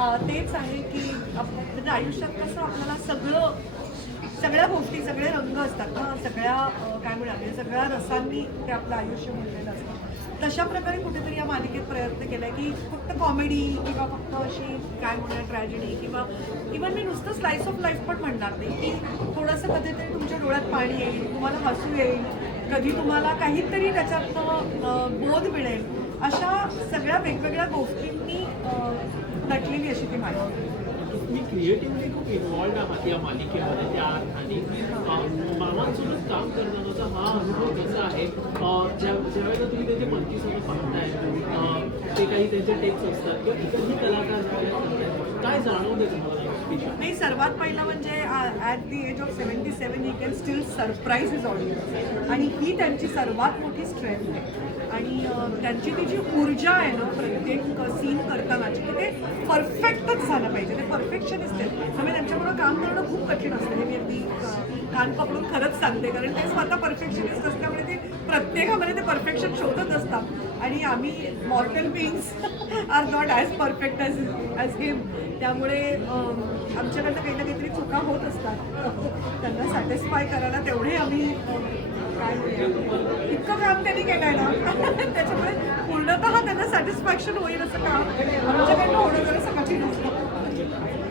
तेच आहे की आपण आयुष्यात कसं आपल्याला सगळं सगळ्या गोष्टी सगळे रंग असतात ना सगळ्या काय म्हणा सगळ्या रसांनी ते आपलं आयुष्य म्हणलेलं असतं. तशा प्रकारे कुठेतरी या मालिकेत प्रयत्न केला की फक्त कॉमेडी किंवा फक्त अशी काय म्हणणार ट्रॅजेडी किंवा इव्हन मी नुसतं स्लाइस ऑफ लाईफ पण म्हणणार नाही की थोडंसं कधीतरी तुमच्या डोळ्यात पाणी येईल तुम्हाला हसू येईल कधी तुम्हाला काहीतरी त्याच्यातनं बोध मिळेल. अशा सगळ्या वेगवेगळ्या गोष्टींनी अं, नटलेली अशी ती मालिका. मी क्रिएटिव्हली खूप इन्वॉल्ड आहात या मालिकेमध्ये त्या अर्थाने. मामांसोबत काम करतानाचा हा अनुभव कसा आहे? ज्या ज्यावेळेला तुम्ही त्यांचे मंतीसोबत पाहताय ते काही त्यांचे टेक्स असतात किंवा इतरही कलाकार काय जाणवते तुम्हाला नाही सर्वात पहिलं म्हणजे at the age of seventy seven he can still surprise is audience आणि ही त्यांची सर्वात मोठी स्ट्रेंथ आहे. आणि त्यांची ती जी ऊर्जा आहे ना प्रत्येक करतानाची की ते परफेक्टच झालं पाहिजे. ते परफेक्शनिस्ट आहेत त्यामुळे त्यांच्याबरोबर काम करणं खूप कठीण असतं. हे मी अगदी कान पकडून खरंच सांगते. कारण ते स्वतः परफेक्शनिस्ट असल्यामुळे ते प्रत्येकामध्ये ते परफेक्शन शोधत असतात. आणि आम्ही mortal beings are not as perfect as as him त्यामुळे आमच्याकडनं काही ना काहीतरी चुका होत असतात. त्यांना सॅटिस्फाय करायला तेवढे आम्ही काय इतकं काम त्यांनी केलं आहे ना. त्याच्यामुळे पूर्णतः त्यांना सॅटिस्फॅक्शन होईल असं काम आमच्याकडनं होणं जरा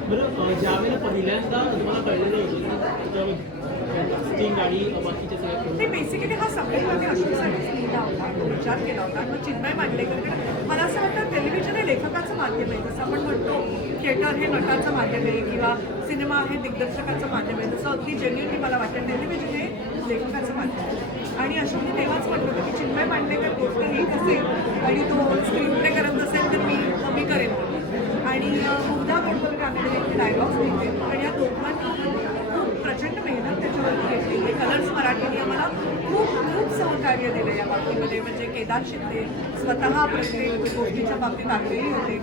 बरं ज्यावेळेला पहिल्यांदा तुम्हाला कळलेलं होतं सगळे नाही बेसिकली हा सगळे आम्ही अशोकसाठीच लिहिला होता. तो विचार केला होता. मग चिन्मय मांडलेकर मला असं वाटतं टेलिव्हिजन हे लेखकाचं माध्यम आहे जसं आपण म्हणतो थिएटर हे नटाचं माध्यम आहे किंवा सिनेमा हे दिग्दर्शकाचं माध्यम आहे तसं अगदी जेन्युअनली मला वाटतं टेलिव्हिजन हे लेखकाचं माध्यम आणि अशोक मी तेव्हाच म्हटलं होतं की चिन्मय मांडलेकर गोष्ट लिहित असेल आणि तो स्क्रीन प्ले करत असेल तर मी मी करेन. आणि मुग्धा गोडकर आम्ही डायलॉग्स लिहिले आणि या दोघांनी खूप प्रचंड मेहनत त्याच्यावरती घेतली. कलर्स मराठीने आम्हाला खूप सहकार्य दिलं या बाबतीमध्ये म्हणजे केदार शिंदे स्वतः प्रत्येक गोष्टीच्या बाबतीत आग्रही होते.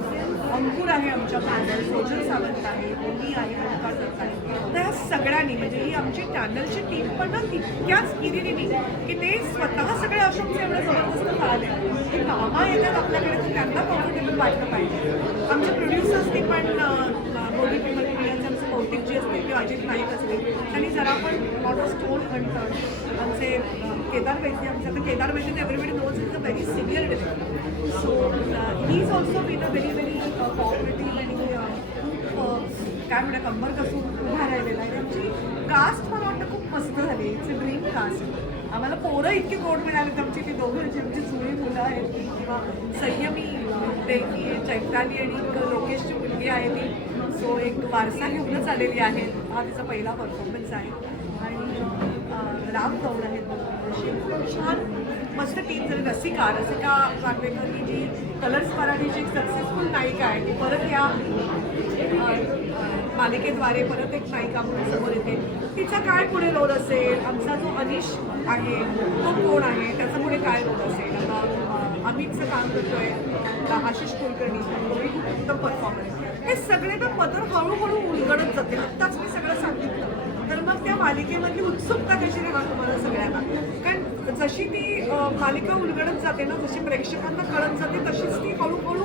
अंकुर आहे आमच्या पॅनल सोजन सावंत आहे मी आहे अलका दत्त आहे. तर ह्या सगळ्यांनी म्हणजे ही आमची चॅनलची टीम पण ना तितक्याच हिरिरीनी की ते स्वतः सगळे अशोकचे एवढं जबरदस्त आले की कामा येतात आपल्याकडे तर त्यांना कम्फर्टेबल वाटलं पाहिजे. आमचे प्रोड्युसर्सनी पण मोदी पिंपळपिंपळ्यांचे म्हणजे आमचे कौतिक जी असते किंवा अजित नाईक असते त्यांनी जरा पण नॉट स्टोन अनटर्न आमचे अं, केदार वैद्य आमचे आता Kedar Vaidya everybody knows is a very senior director so he is also been a very very cooperative आणि खूप uh, काय म्हणतात कंबर कसून उभा राहिलेला आहे. आमची कास्ट मला वाटतं खूप मस्त झाली इट्स अ ड्रीम कास्ट आम्हाला पोरं इतकी गोड मिळाली आमची ती दोघं जी आमची जुळी मुलं आहेत ती किंवा संयमी देवी चैताली आणि एक लोकेशची मुलगी आहे ती. सो एक वारसा घेऊनच आलेली आहे. हा तिचा पहिला परफॉर्मन्स आहे. आणि राम कौर आहेत छान मस्त टीम झाली रसिका रसिका वाटवेकर ही जी कलर्स मराठीची एक सक्सेसफुल नायिका आहे ती परत या मालिकेद्वारे परत एक नायिका म्हणून समोर येते. तिचा काय पुढे रोल असेल? आमचा जो अनिश आहे तो कोण आहे? त्याचा पुढे काय रोल असेल? आता अमितचं काम करतोय का आशिष कुलकर्णी तोही खूप उत्तम परफॉर्मन्स हे सगळे तर पदर हळूहळू उलगडत जाते आत्ताच मी सगळं सांगितलं. तर मग त्या मालिकेमधली उत्सुकता कशी राहणार तुम्हाला सगळ्यांना? जशी ती मालिका उलगडत जाते ना जशी प्रेक्षकांना कळत जाते तशीच ती हळूहळू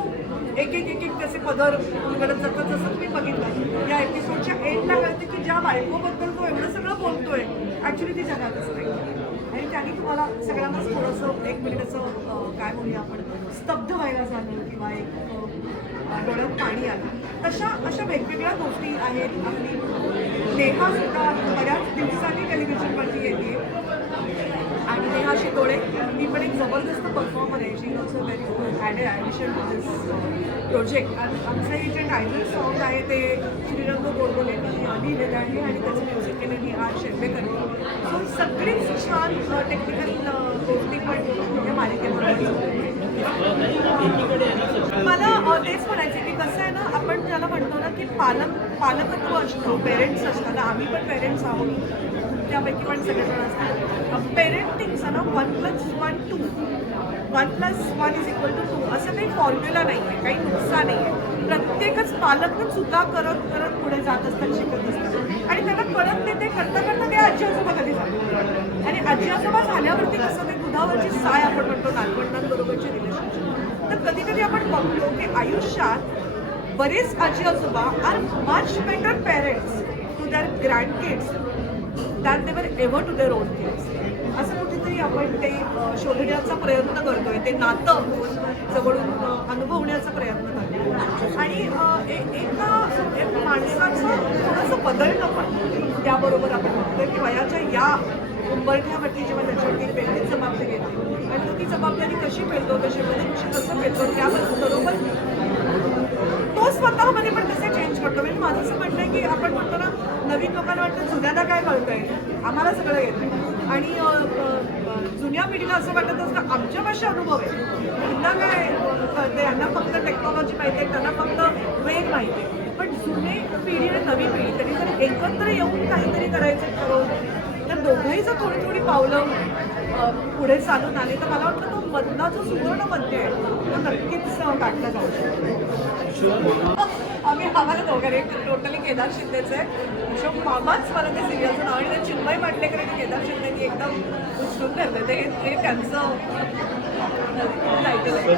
एक एक एक एक त्याचे पदर उलगडत जातात. जसं तुम्ही बघितलं या एपिसोडच्या एंडला कळते की ज्या बायकोबद्दल तो एवढं सगळं बोलतोय ॲक्च्युली ती जगातच नाही आणि त्यांनी तुम्हाला सगळ्यांनाच थोडंसं एक मिनिटाचं काय म्हणूया आपण स्तब्ध व्हायला झालं किंवा एक अं, डोळ्यात पाणी आलं. तशा अशा वेगवेगळ्या गोष्टी आहेत. आपली नेहा सुद्धा बऱ्याच दिवसांनी टेलिव्हिजनवरती येते. आणि मी ती पण एक जबरदस्त परफॉर्मर आहे. She also very good added addition to this project आमचं हे जे टायटल सॉन्ग आहे ते श्रीरंग गोडबोलेंनी लिहिलेलं आहे आणि त्याचं म्युझिक केले निहार शेंबेकर सो सगळेच छान uh, टेक्निकल uh, गोष्टी पण या मालिकेमध्ये मला uh, तेच म्हणायचं की कसं आहे ना आपण ज्याला म्हणतो ना की पालक पालकत्व असतो पेरेंट्स असतात ना आम्ही पण पेरेंट्स आहोत. त्यापैकी पण सगळेजण असतात. पेरेंटिंगचं ना one plus one two one plus one is equal to two असं काही फॉर्म्युला नाही आहे काही नुकसान नाही आहे प्रत्येकच पालक पण चुका करत करत पुढे जात असतात शिकत असतात. आणि त्यांना कळत नाही ते करता करता ते आजी आजोबा कधी झालं आणि आजी आजोबा झाल्यावरती कसं ते दुधावरची साय आपण म्हणतो नातवंडांबरोबरचे रिलेशनशिप तर कधी कधी आपण बघतो की आयुष्यात बरेच आजी आजोबा are much better parents to their grand kids that they were ever to their own things असं कुठेतरी आपण ते शोधण्याचा प्रयत्न करतोय. ते नातं जवळून अनुभवण्याचा प्रयत्न करतोय. आणि एका एक माणसाचं थोडंसं बदलणं पण त्याबरोबर आपण बघतोय की वयाच्या या उंबरठ्यावरती जेव्हा त्याच्यावरती वेगळीच जबाबदारी येते आणि तो ती जबाबदारी कशी पेलतो कशी म्हणजे मनुष्य कसं पेलतो त्याबरोबर तो स्वतःमध्ये पण तसे चेंज करतो. म्हणजे माझं असं म्हणणं आहे की आपण म्हणतो ना नवीन लोकांना वाटतं जुन्याला काय कळतंय? आम्हाला सगळं येतं. आणि जुन्या पिढीला असं वाटत असतं आमच्या भाषा अनुभव आहे. त्यांना काय कळते यांना फक्त टेक्नॉलॉजी माहिती आहे त्यांना फक्त वेग माहिती आहे पण जुने पिढी आणि नवी पिढी त्यांनी जर एकत्र येऊन काहीतरी करायचं ठरवलं तर दोघंही जर थोडी थोडी पावलं पुढे चालून आली तर मला वाटतं तो मधला जो सुवर्ण मध्य आहे तो नक्कीच गाठला जाऊ शकतो. वगैरे टोटली केदार शिंदेचे अशोक मामाच मला ते सिरियलचं नाव आणि ते चिन्मय मांडलेकर आणि केदार शिंदेनी एकदम उचलून धरलं ते हे त्यांचं टायटल आहे.